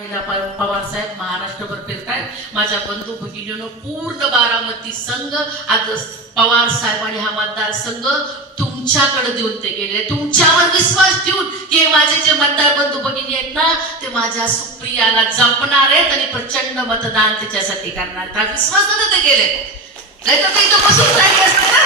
पवार साहेब महाराष्ट्रभर फिरतायत. माझ्या बंधू भगिनीनो, पूर्ण बारामती संघ आज पवार साहेब आणि हा मतदार संघ तुमच्याकडे देऊन ते गेले. तुमच्यावर विश्वास ठेवून की माझे जे मतदार बंधू भगिनी आहेत ना, ते माझ्या सुप्रियाला जपणार आहेत आणि प्रचंड मतदान त्याच्यासाठी करणार. त्या विश्वासाने ते गेले, नाही तर ते इथं बसून राहिले असते ना.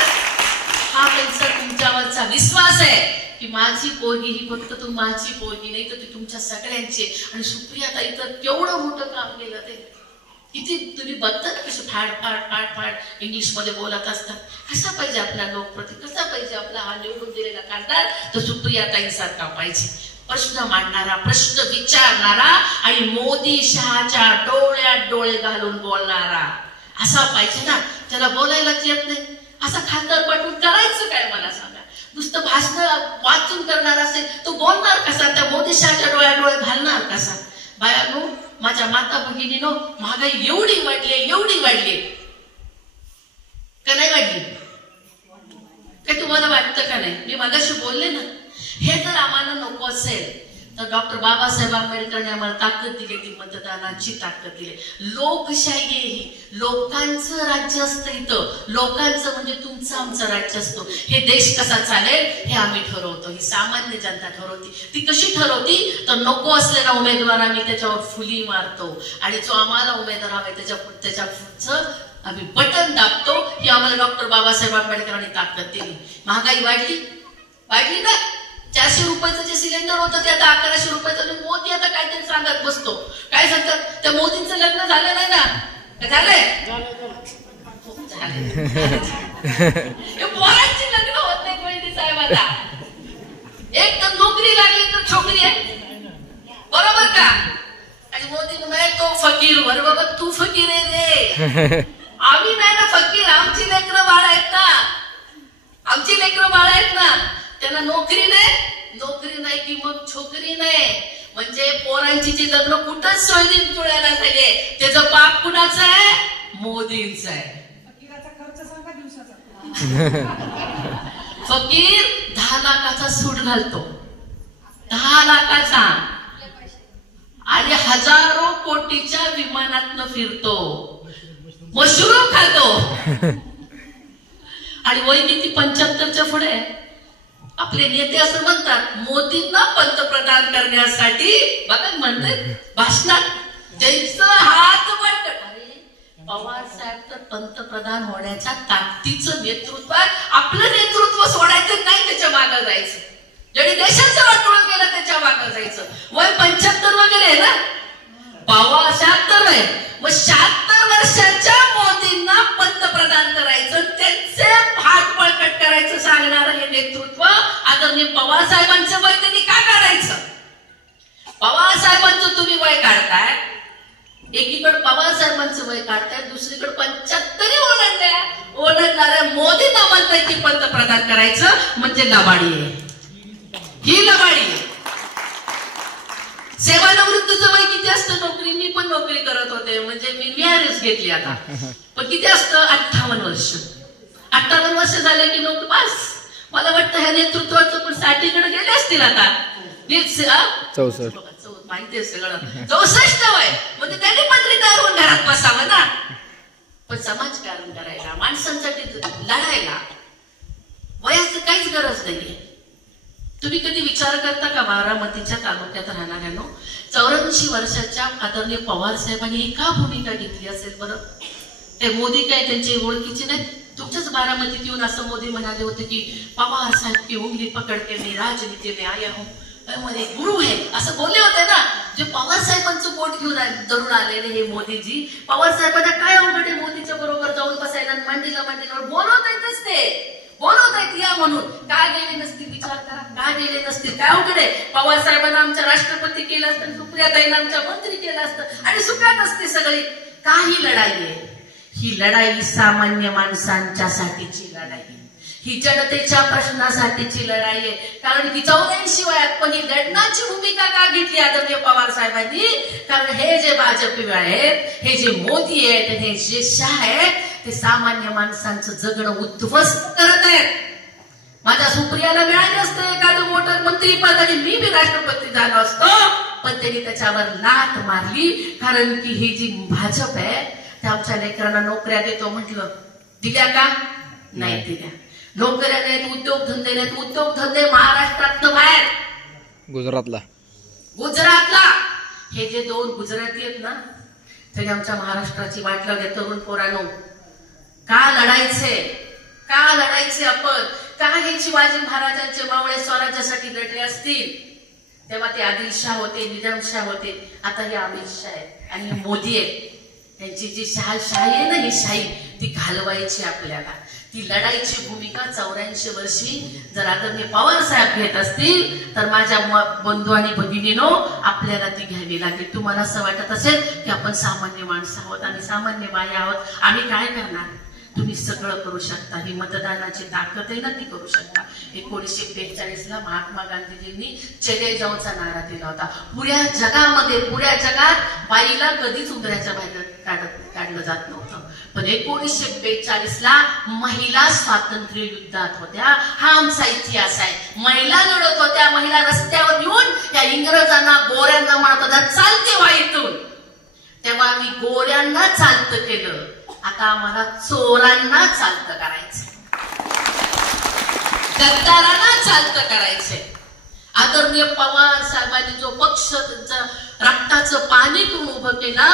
हा त्यांचा तुमच्यावरचा विश्वास आहे की माझी पोरगी ही फक्त तू माझी पोरगी नाही तर ती तुमच्या सगळ्यांची. आणि सुप्रिया ताई तर केवढं मोठं काम केलं ते. किती तुम्ही बघतात कसे फाड फाड फाड फाड इंग्लिश मध्ये बोलत असतात. कसा पाहिजे आपला लोकप्रति, कसा पाहिजे आपला हा निवडून दिलेला खासदार, तर सुप्रिया ताई सारखा पाहिजे. प्रश्न मांडणारा, प्रश्न विचारणारा आणि मोदी शहाच्या डोळ्यात डोळे घालून बोलणारा असा पाहिजे ना. त्याला बोलायलाच येत नाही असा खासदार पाठवून करायचं काय मला सांगा. नुसतं भाषण वाचून करणार असेल तो बोलणार कसा, त्या मोदी शहाच्या डोळ्यात डोळे घालणार कसा. बायानो, माझ्या माता भगिनीनो, महागाई एवढी वाढली का नाही वाढली? काय तुम्हाला वाटतं का नाही? मी मगाशी बोलले ना, हे जर आम्हाला नको असेल तर डॉक्टर बाबासाहेब आंबेडकरांनी आम्हाला ताकद दिली, ती मतदानाची ताकद दिली. लोकशाही ही लोकांचं राज्य असतं. इथं लोकांचं म्हणजे तुमचं आमचं राज्य असतो. हे देश कसा चालेल हे आम्ही ठरवतो, ही सामान्य जनता ठरवते. ती कशी ठरवती तर नको असलेला उमेदवार आम्ही त्याच्यावर फुली मारतो आणि जो आम्हाला उमेदवार हवा त्याच्या पुढचं आम्ही बटन दाबतो. ही आम्हाला डॉक्टर बाबासाहेब आंबेडकरांनी ताकद दिली. महागाई वाढली ना. 400 रुपयाचं जे सिलेंडर होतं ते आता 1100 रुपयाचं. मोदी आता काहीतरी सांगत बसतो. काय सांगतात? त्या मोदींचं लग्न झालं नाही ना, झालंय पोरांची लग्न होत नाही मोदी साहेब. आता एक तर नोकरी लागली तर छोकरी आहे, बरोबर का? आणि मोदी म्हणाय तो फकीर. बरोबर, तू फकीर आहे रे, आम्ही नाही ना फकीर. आमची लेकरं बाळ आहेत ना, त्यांना नोकरी नाही की मग छोकरी नाही. म्हणजे पोरांची जी लग्न कुठंच सोयरीक जुळायला झाली, त्याचं पाप कुणाचं आहे? मोदींचं आहे. फकीराचा खर्च सांगा दिवसाचा. फकीर 10 लाखाचा सूट घालतो, 10 लाखाचा, आणि हजारो कोटीच्या विमानातनं फिरतो, मशरूम खातो आणि वय किती 75च्या पुढे. आपले नेते असं म्हणतात मोदींना पंतप्रधान करण्यासाठी, बघा म्हणतात भाषणात, ज्यांचं हात वाटत. अरे पवार साहेब तर पंतप्रधान होण्याच्या ताकदीचं नेतृत्व आहे. आपलं नेतृत्व सोडायचं नाही, त्याच्या मागं जायचं. ज्यांनी देशाचं वाटोळं केलं त्याच्या मागं जायचं. वय 75 वगैरे आहे ना, पवार 76 आहे. मग 76 वर्षाच्या मोदींना पंतप्रधान करायचं, त्यांचे हात बळकट करायचं सांगणार हे नेतृत्व आदरणीय पवार साहेबांचं वय त्यांनी का काढायचं? पवार साहेबांचं तुम्ही वय काढताय, एकीकडे पवार साहेबांचं वय काढताय, दुसरीकडे 75 ओलांडणाऱ्या मोदींना म्हणताय की पंतप्रधान करायचं. म्हणजे लबाडी आहे, ही लबाडी आहे. सेवानिवृत्तीचं वय किती असतं? नोकरी, मी पण नोकरी करत होते, म्हणजे मी निआरएस घेतली आता, पण किती असतं? 58 वर्ष. 58 वर्ष झाले की नोकरी पास. मला वाटतं ह्या नेतृत्वाचं पण 60कडे गेले असतील आता. 64 माहितीये सगळं. 64 वय म्हणजे त्यांनी पण रिटायर होऊन घरात बसावं ना. पण समाजकारण करायला, माणसांसाठी लढायला वयाचं काहीच गरज नाहीये. तुम्ही कधी विचार करता का बारामतीच्या तालुक्यात राहणाऱ्यांनो, 84 वर्षाच्या आदरणीय पवार साहेबांनी का भूमिका घेतली असेल बरं? ते मोदी काय त्यांची ओळखीचे नाही? तुमच्याच बारामतीत येऊन असं मोदी म्हणाले होते की पवार साहेब की उंगली पकड के मी राजनीति में आया हूं, मध्ये गुरु है, असं बोलले होते ना. जे पवार साहेबांचं बोट घेऊन धरून आलेले हे मोदीजी, पवार साहेबांना काय अवघड आहे मोदीच्या बरोबर जाऊन बसायला, मांडीला बोलवत आहेतच ते, बोलवत आहेत या म्हणून. काय गेले नसतील विचार करा, काय गेले नसतील, काय अवघड आहे? पवार साहेबांना आमच्या राष्ट्रपती केलं असतं, सुप्रियाताईंना आमच्या मंत्री केलं असतं आणि सुखात असते सगळी. काही लढाई आहे, ही लढाई सामान्य माणसांच्या साठीची लढाई, ही जनतेच्या प्रश्नासाठीची लढाई आहे. कारण की 84 वयात पण ही लढण्याची भूमिका का घेतली आदरणीय पवार साहेबांनी? कारण हे जे भाजप आहेत, हे जे मोदी आहेत, हे जे शाह आहेत, ते सामान्य माणसांचं जगणं उद्ध्वस्त करत आहेत. माझ्या सुप्रियाला मिळाले असते एखादं मोठं मंत्रीपद आणि मी बी राष्ट्रपती झालो असतो पण त्यांनी त्याच्यावर लाथ मारली, कारण की ही जी भाजप आहे त्या आमच्या लेकरांना नोकऱ्या देतो म्हटलं, दिल्या का? नाही दिल्या. नोकऱ्या नाहीत, उद्योगधंदे नाहीत. उद्योगधंदे महाराष्ट्रात बाहेर, गुजरातला हे जे 2 गुजराती आहेत ना, तरी आमच्या महाराष्ट्राची वाट लागली. तरुण पोरांनो, का लढायचे आपण? का हे शिवाजी महाराजांचे मावळे स्वराज्यासाठी लढले असतील? तेव्हा ते आदिलशाह होते, निजामशाह होते. आता हे अमित शाह आहे आणि मोदी आहे. त्यांची जी शाही आहे ना, ही शाही ती घालवायची आपल्याला. ती लढाईची भूमिका 84 वर्षी जर आदरणीय पवार साहेब घेत असतील तर माझ्या बंधू आणि भगिनीनो आपल्याला ती घ्यावी लागेल. तुम्हाला असं वाटत असेल की आपण सामान्य माणसं आहोत, आम्ही सामान्य बाई आहोत, आम्ही काय करणार? तुम्ही सगळं करू शकता. ही मतदानाची ताकद आहे ना, ती करू शकता. 1942 ला महात्मा गांधीजींनी चले जाऊचा नारा दिला होता. पुऱ्या जगात बाईला कधीच उंदराच्या बाहेर काढलं जात नव्हतं. पण 1942 ला महिला स्वातंत्र्य युद्धात होत्या. हा आमचा इतिहास आहे. महिला लढत होत्या. महिला रस्त्यावर येऊन त्या इंग्रजांना, गोऱ्यांना म्हणत होत्या, चालते वाईतून. तेव्हा आम्ही गोऱ्यांना चालतं केलं. आता आम्हाला चोरांना चालतं करायचं, गद्दारांना चालतं करायचंय. आदरणीय पवार साहेबांनी जो पक्ष त्यांचं रक्ताचं पाणी करून उभं केलं,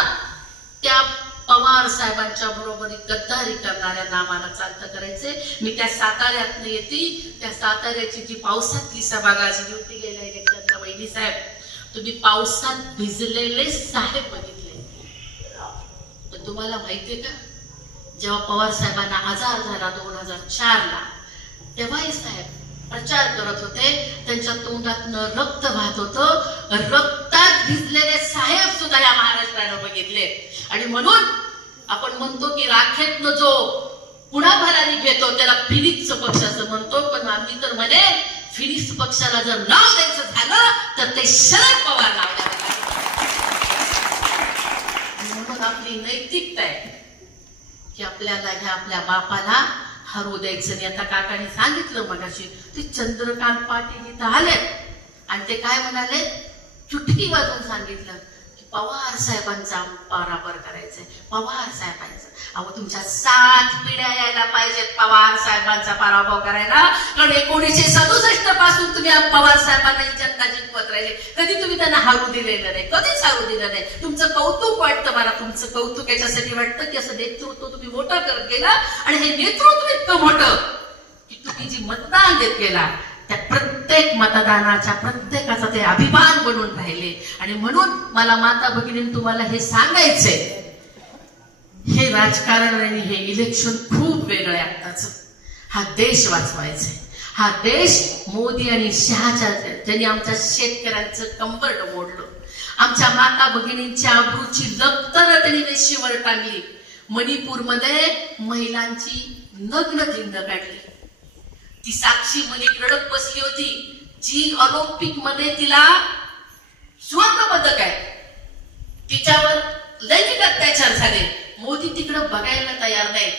त्या पवार साहेबांच्या बरोबरी गद्दारी करणाऱ्यांना आम्हाला चालतं करायचंय. मी त्या साताऱ्यातनं येते. त्या साताऱ्याची जी पावसातली सभा गाजली होती गेल्या इलेक्शनला, वहिनी साहेब, तुम्ही पावसात भिजलेले साहेब बघितले. पण तुम्हाला माहितीये का, जेव्हा पवार साहेबांना आजार झाला 2004 ला, तेव्हाही साहेब प्रचार करत होते. त्यांच्या तोंडातनं रक्त वाहत होतं. रक्तात भिजलेले साहेब सुद्धा या महाराष्ट्रानं बघितले. आणि म्हणून आपण म्हणतो की राखेतनं जो पुढाभाराने घेतो त्याला फिनिक्स पक्ष असं म्हणतो. पण आम्ही तर म्हणे फिनिक्स पक्षाला जर नाव द्यायचं झालं तर ते शरद पवार नाव द्यावं. म्हणून आपली नैतिकता आहे की आपल्याला ह्या आपल्या बापाला हरू द्यायचं नाही. आता काकाने सांगितलं मगाशी, ते चंद्रकांत पाटील इथं आले आणि ते काय म्हणाले, चुटकी वाजवून सांगितलं की पवार साहेबांचा पराभव करायचंय, पवार साहेबांचा. अहो, तुमच्या 7 पिढ्या यायला पाहिजेत पवार साहेबांचा पराभव करायला. कारण 1967 पासून तुम्ही पवार साहेबांना जनता जिंकवत राहिले. कधी तुम्ही त्यांना हरू दिलेलं नाही, कधीच हरू दिलं नाही. तुमचं कौतुक वाटतं मला, तुमचं कौतुक याच्यासाठी वाटतं की असं नेतृत्व तुम्ही मोठं करत गेला. आणि हे नेतृत्व इतकं मोठं की तुम्ही जी मतदान देत गेला त्या प्रत्येक मतदानाच्या प्रत्येकाचा ते अभिमान बनून राहिले. आणि म्हणून मला माता भगिनी तुम्हाला हे सांगायचंय, हे राजकारण आणि हे इलेक्शन खूप वेगळं आहे आत्ताच. हा देश वाचवायचा. हा देश मोदी आणि शहाच्या, ज्यांनी आमच्या शेतकऱ्यांचं कंबरड मोडलं, आमच्या माता भगिनींच्या अब्रूची लक्तर त्यांनी वेशीवर टांगली. मणिपूरमध्ये महिलांची नग्न धिंड काढली. ती साक्षी मलिक रडत बसली होती, जी ऑलिम्पिक मध्ये तिला सुवर्ण पदक आहे, तिच्यावर लैंगिक अत्याचार झाले. मोदी तिकडं बघायला तयार नाही.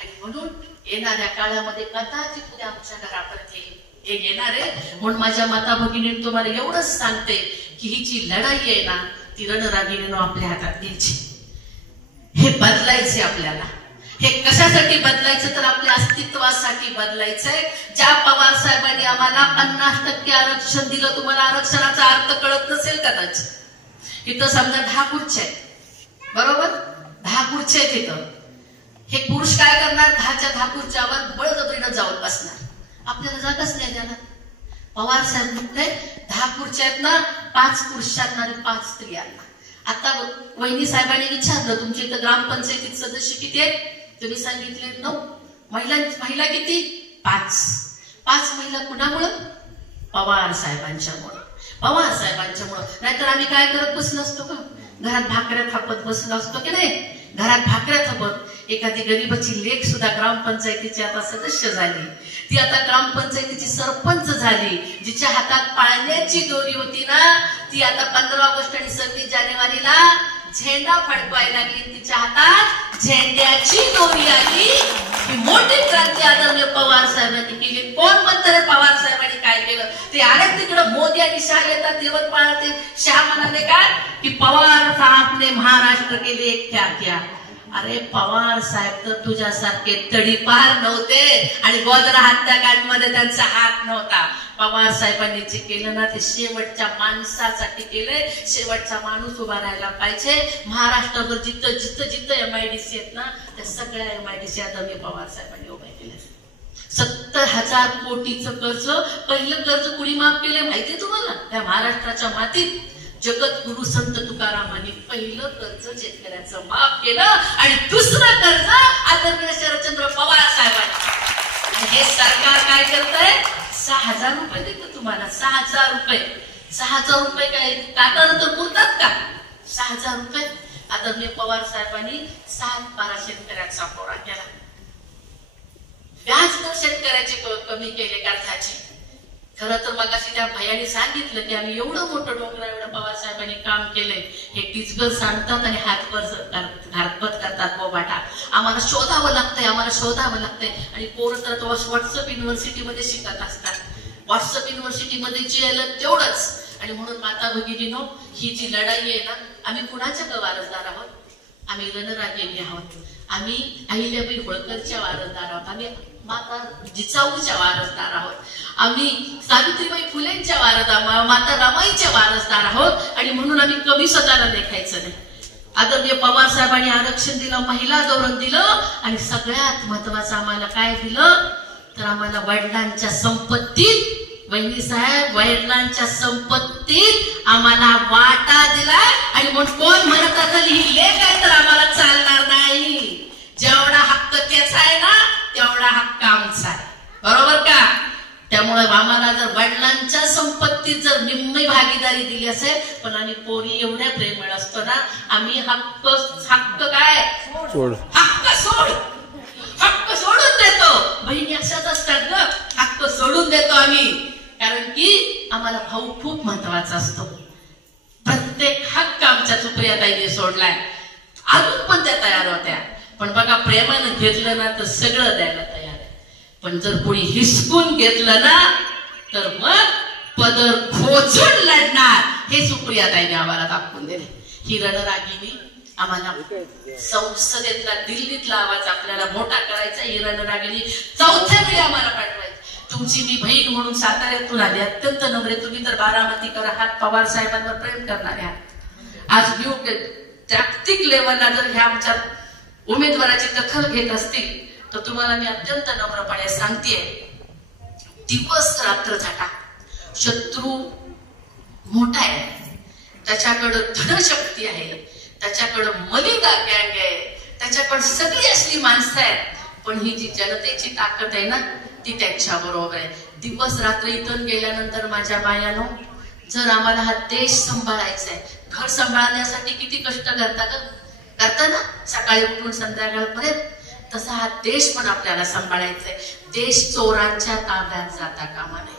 आणि म्हणून येणाऱ्या काळामध्ये कदाचित उद्या आमच्या घरापर्यंत हे येणार आहे. म्हणून माझ्या माता भगिनींनी तुम्हाला एवढंच सांगते की ही जी लढाई आहे ना, ती रणरागिणीनं आपल्या हातात घ्यायची. हे बदलायचे आपल्याला. हे कशासाठी बदलायचं तर आपल्या अस्तित्वासाठी बदलायचंय. ज्या पवार साहेबांनी आम्हाला 50% आरक्षण दिलं, तुम्हाला आरक्षणाचा अर्थ कळत नसेल कदाचित. इथं समजा 10 खुर्च्या आहेत, बरोबर, 10 खुर्च्या आहेत इथं. हे पुरुष काय करणार, 10च्या खुर्च्यावर बळजबरीनं जाऊन बसणार, आपल्याला जागाच नाही देणार. पवार साहेब म्हणते 10 खुर्च्या आहेत ना, 5 पुरुषांना आणि 5 स्त्रियांना. आता वहिनी साहेबांनी विचारलं, तुमच्या इथं ग्रामपंचायतीत सदस्य किती आहेत? तुम्ही सांगितले 9. महिला किती? 5 महिला. कुणामुळं? पवार साहेबांच्यामुळं. पवार साहेबांच्यामुळं. नाहीतर आम्ही काय करत बसलो असतो का? घरात भाकऱ्या थापत बसलो असतो की नाही? घरात भाकऱ्या थापत एखादी गरीबाची लेक सुद्धा ग्रामपंचायतीची आता सदस्य झाली. ती आता ग्रामपंचायतीची सरपंच झाली. जिच्या हातात पाळण्याची दोरी होती ना, ती आता 15 ऑगस्ट आणि 26 जानेवारीला झेंडा फडकवायला लागली. तिच्या हातात झेंड्याची दोरी आली. ही मोठी क्रांती आदरणीय पवार साहेबांनी केली. कोण म्हणतं पवार साहेबांनी काय केलं ते? अरे तिकडं मोदी आणि शाह येतात यवतमाळ, ते शाह म्हणाले काय की पवार साहेबने महाराष्ट्र के लिए क्या किया. अरे पवार साहेब तर तुझ्यासारखे तडीपार नव्हते आणि गोधरा हत्याकांडमध्ये त्यांचा हात नव्हता. पवार साहेबांनी जे केलं ना ते शेवटच्या माणसासाठी केलंय. शेवटचा माणूस उभा राहायला पाहिजे. महाराष्ट्रावर जिथं जिथं जिथं MIDC आहेत ना त्या सगळ्या MIDC आदरणीय पवार साहेबांनी उभा केल्या. 70,000 कोटीचं कर्ज, पहिलं कर्ज कुणी माफ केलं माहितीये तुम्हाला? त्या महाराष्ट्राच्या मातीत जगद्गुरु संत तुकारामांनी पहिलं कर्ज शेतकऱ्याचं माफ केलं आणि दुसरं कर्ज आदरणीय शरदचंद्र पवार साहेबांनी. हे सरकार काय करतंय? 6,000 रुपये देतं तुम्हाला. 6,000 रुपये. 6,000 रुपये काय काटानं तर बोलतात का? 6,000 रुपये आदरणीय पवार साहेबांनी 7-12 शेतकऱ्यांचा पोरा केला. व्याज दर शेतकऱ्याचे कमी केले कर्जाचे. खरं तर मगाशी त्या भैयाने सांगितलं की आम्ही एवढं मोठं डोंगरा एवढं पवार साहेबांनी काम केलंय. हे टिचगर सांगतात आणि हातभर करतात बोबाटा. आम्हाला शोधावं लागतंय आणि पोरं तर व्हॉट्सअप युनिव्हर्सिटीमध्ये शिकत असतात. व्हॉट्सअप युनिव्हर्सिटीमध्ये जे आलं तेवढंच. आणि म्हणून माता भगिनीनो, ही जी लढाई आहे ना, आम्ही कुणाच्या वारसदार आहोत? आम्ही रणरागिणी आहोत. आम्ही अहिल्याबाई होळकरच्या वारसदार आहोत. आम्ही माता जिजाऊच्या वारसदार आहोत. आम्ही सावित्रीबाई फुलेंच्या वारसदार, माता रमाईच्या वारसदार आहोत. आणि म्हणून आम्ही कमी स्वतःला देखायचं नाही. आदरणीय पवार साहेबांनी आरक्षण दिलं, महिला धोरण दिलं आणि सगळ्यात महत्वाचं आम्हाला काय दिलं तर आम्हाला वडिलांच्या संपत्तीत, वहिनी साहेब वडिलांच्या संपत्तीत आम्हाला वाटा दिला. आणि म्हणून कोण म्हणत असेल ही लेख आहे तर आम्हाला चालणार नाही. जेवढा हक्क त्याचा आहे ना तेवढा हक्क आमचा आहे. बरोबर का? त्यामुळे आम्हाला जर वडिलांच्या संपत्तीत जर निम्मी भागीदारी दिली असेल, पण आम्ही पोरी एवढ्या प्रेमळ असतो ना, आम्ही हक्क काय हक्क सोडून देतो. बहिणी अशाच असतात ग, हक्क सोडून देतो आम्ही. कारण की आम्हाला भाऊ खूप महत्वाचा असतो. प्रत्येक हक्क आमच्या सुप्रियाताईने सोडलाय. अजून पण त्या तयार होत्या, पण बघा प्रेमानं घेतलं ना तर सगळं द्यायला तयार आहे. पण जर कोणी हिसकून घेतलं ना तर मग पदर खोचून लढणार. हे सुप्रियाताईने आम्हाला दाखवून दिले. ही रणरागिणी आम्हाला संसदेतला, दिल्लीतला आवाज आपल्याला मोठा करायचा. ही रणरागिणी चौथ्या वेळी आम्हाला पाठवायची. तुमची मी बहीण म्हणून साताऱ्यातून आली, अत्यंत नम्र. तुम्ही तर बारामतीकर आहात, पवार साहेबांवर प्रेम करणारे आहात. आज जागतिक लेवलला जर ह्या आमच्या उमेदवाराची दखल घेत असतील तर तुम्हाला मी अत्यंत नम्रपणे सांगतेय, दिवस रात्र झाटा. शत्रू मोठा आहे, त्याच्याकडं धनशक्ती आहे, त्याच्याकडं मलिदा गँग आहे, त्याच्याकडे सगळी असली माणसं आहेत. पण ही जी जनतेची ताकद आहे ना ती त्यांच्या बरोबर आहे. दिवस रात्र इथून गेल्यानंतर माझ्या बायानो, जर आम्हाला हा देश सांभाळायचा आहे, घर सांभाळण्यासाठी किती कष्ट करता ना सकाळी उठून संध्याकाळपर्यंत, तसा हा देश पण आपल्याला सांभाळायचा आहे. देश चोरांच्या ताब्यात जाता कामा नये.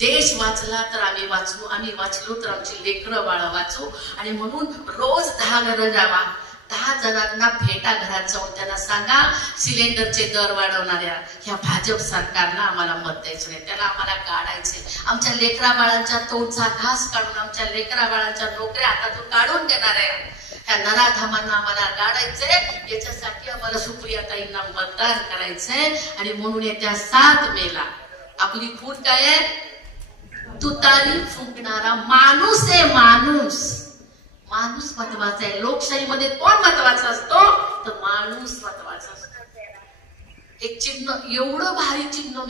देश वाचला तर आम्ही वाचू, आम्ही वाचलो तर आमची लेकरं बाळ वाचू. आणि म्हणून रोज 10 घरं जावा, 10 जणांना भेटा, घरात जाऊन त्यांना सांगा सिलेंडरचे दर वाढवणाऱ्या ह्या भाजप सरकारला आम्हाला मत द्यायचं नाही, त्याला आम्हाला काढायचे. आमच्या लेकरा बाळांच्या तोंडचा घास काढून, आमच्या लेकरा बाळांच्या नोकऱ्या हातातून काढून देणाऱ्या ह्या नराधामांना आम्हाला काढायचंय. याच्यासाठी आम्हाला सुप्रियाताईंना मतदान करायचंय. आणि म्हणून येत्या 7 मेला आपली खून काय आहे? तुतारी फुंकणारा माणूस आहे. माणूस महत्वाचा आहे. लोकशाहीमध्ये कोण महत्वाचा असतो तर माणूस महत्वाचा असतो. एक चिन्ह, एवढं भारी चिन्ह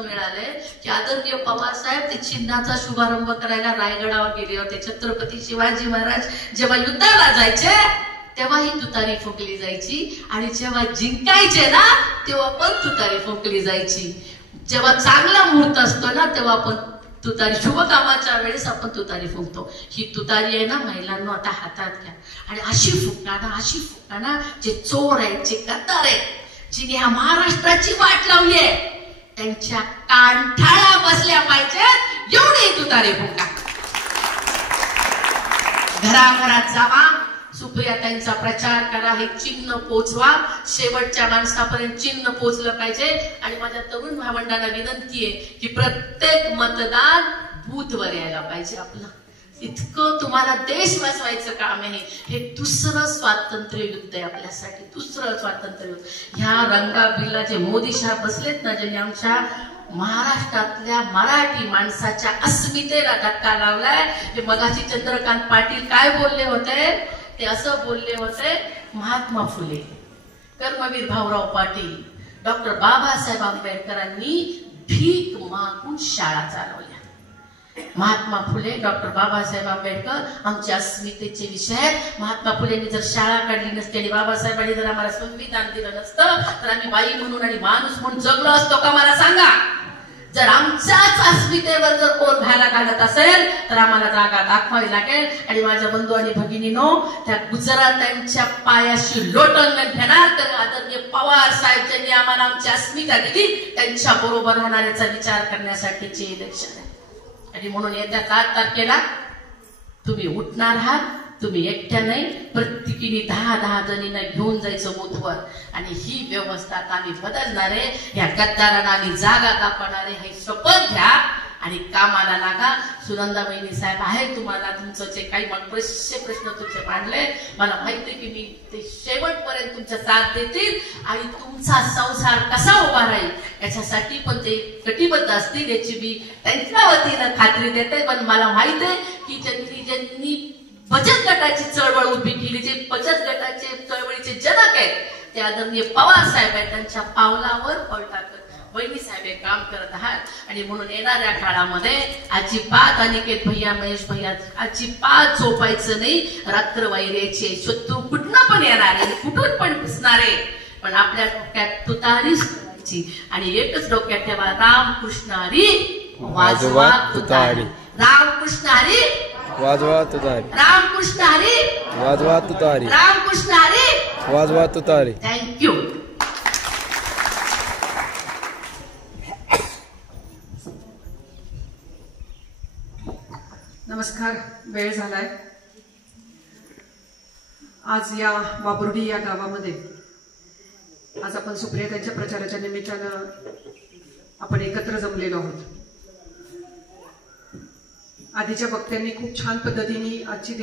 मिळालंय की आदरणीय पवार साहेब ते चिन्हाचा शुभारंभ करायला रायगडावर गेले होते. छत्रपती शिवाजी महाराज जेव्हा युद्धाला जायचे तेव्हा ही तुतारी फुंकली जायची. आणि जेव्हा जिंकायचे ना तेव्हा पण तुतारी फुंकली जायची. जेव्हा चांगला मुहूर्त असतो ना तेव्हा आपण तुतारी, शुभ कामाच्या वेळेस आपण तुतारी फुंकतो. ही तुतारी आहे ना महिलांना आता हातात घ्या आणि अशी फुंका जे चोर आहेत, जे गद्दार आहेत, जिने ह्या महाराष्ट्राची वाट लावली आहे, त्यांच्या कांठाळा बसल्या पाहिजेत. एवढी तुतारी फुंका. घराघरात जावा, सुप्रियाताईंचा प्रचार करा, हे चिन्ह पोचवा, शेवटच्या माणसापर्यंत चिन्ह पोचलं पाहिजे. आणि माझ्या तरुण भावंडांना विनंती आहे की प्रत्येक मतदान बूथवर यायला पाहिजे. आपलं इतकं तुम्हाला देश वाचवायचं काम आहे. हे दुसरं स्वातंत्र्य युद्ध आहे आपल्यासाठी, दुसरं स्वातंत्र्य युद्ध. ह्या रंगाबिल्ला जे मोदी साहेब बसलेत ना, ज्यांनी आमच्या महाराष्ट्रातल्या मराठी माणसाच्या अस्मितेला धक्का लावलाय. ते मगाशी चंद्रकांत पाटील काय बोलले होते, ते असं बोलले होते, महात्मा फुले, कर्मवीर भाऊराव पाटील, डॉक्टर बाबासाहेब आंबेडकरांनी भीक मागून शाळा चालवल्या. महात्मा फुले, डॉक्टर बाबासाहेब आंबेडकर आमच्या अस्मितेचे विषय आहेत. महात्मा फुलेंनी जर शाळा काढली नसती आणि बाबासाहेबांनी जर आम्हाला संविधान दिलं नसतं तर आम्ही बाई म्हणून आणि माणूस म्हणून जगलो असतो का? मला सांगा. जर आमच्याच अस्मितेवर जर कोण घाला घालत असेल तर आम्हाला जागा दाखवावी लागेल. आणि माझ्या बंधू आणि भगिनीनो, त्या गुजरात्यांच्या पायाशी लोटन घेणार तर आदरणीय पवार साहेब ज्यांनी आम्हाला आमची अस्मिता दिली त्यांच्या बरोबर राहण्याचा विचार करण्यासाठीचे इलेक्शन आहे. आणि म्हणून येत्या 7 तारखेला तुम्ही उठणार आहात. तुम्ही एकट्या नाही, प्रत्येकीने 10-10 जणींना घेऊन जायचं बूथवर. आणि ही व्यवस्था आम्ही बदलणार आहे. या गद्दारांना आम्ही जागा दाखवणार आहे. हे शपथ घ्या आणि कामाला लागा. सुनंदा वहिनी साहेब आहे, तुम्हाला तुमचं जे काही प्रश्न तुमचे मांडले, मला माहिती आहे की मी ते शेवटपर्यंत तुमच्या साथ देतील आणि तुमचा संसार कसा उभा राहील याच्यासाठी पण ते कटिबद्ध असतील याची मी त्यांच्या वतीनं खात्री देते. पण मला माहित आहे की ज्यांनी बचत गटाची चळवळ उभी केली, जे बचत गटाचे चळवळीचे जनक आहेत ते आदरणीय पवार साहेब आहेत. त्यांच्या पावलावर पाऊल टाकत वहिनी साहेब हे काम करत आहात. आणि म्हणून येणाऱ्या काळामध्ये अजिबात अनिकेत भैया, महेश भैया, अजिबात झोपायचं नाही. रात्र वैऱ्याचे शत्रू कुठनं पण येणार आहे, कुठून पण घुसणार आहे, पण आपल्या डोक्यात तुतारीच करायची. आणि एकच डोक्यात ठेवा, रामकृष्ण हरी वाजवा तुतारी, रामकृष्ण हरी वाजवा तुतारी, रामकृष्ण हरी वाजवा तुतारी, रामकृष्ण हरी वाजवा तुतारी. थँक्यू. नमस्कार. वेळ झालाय. आज या बाबुर्डी या गावामध्ये आज आपण सुप्रियाताईंच्या प्रचाराच्या निमित्तानं आपण एकत्र जमलेलो आहोत. आधीच्या वक्त्यांनी खूप छान पद्धतीने आजची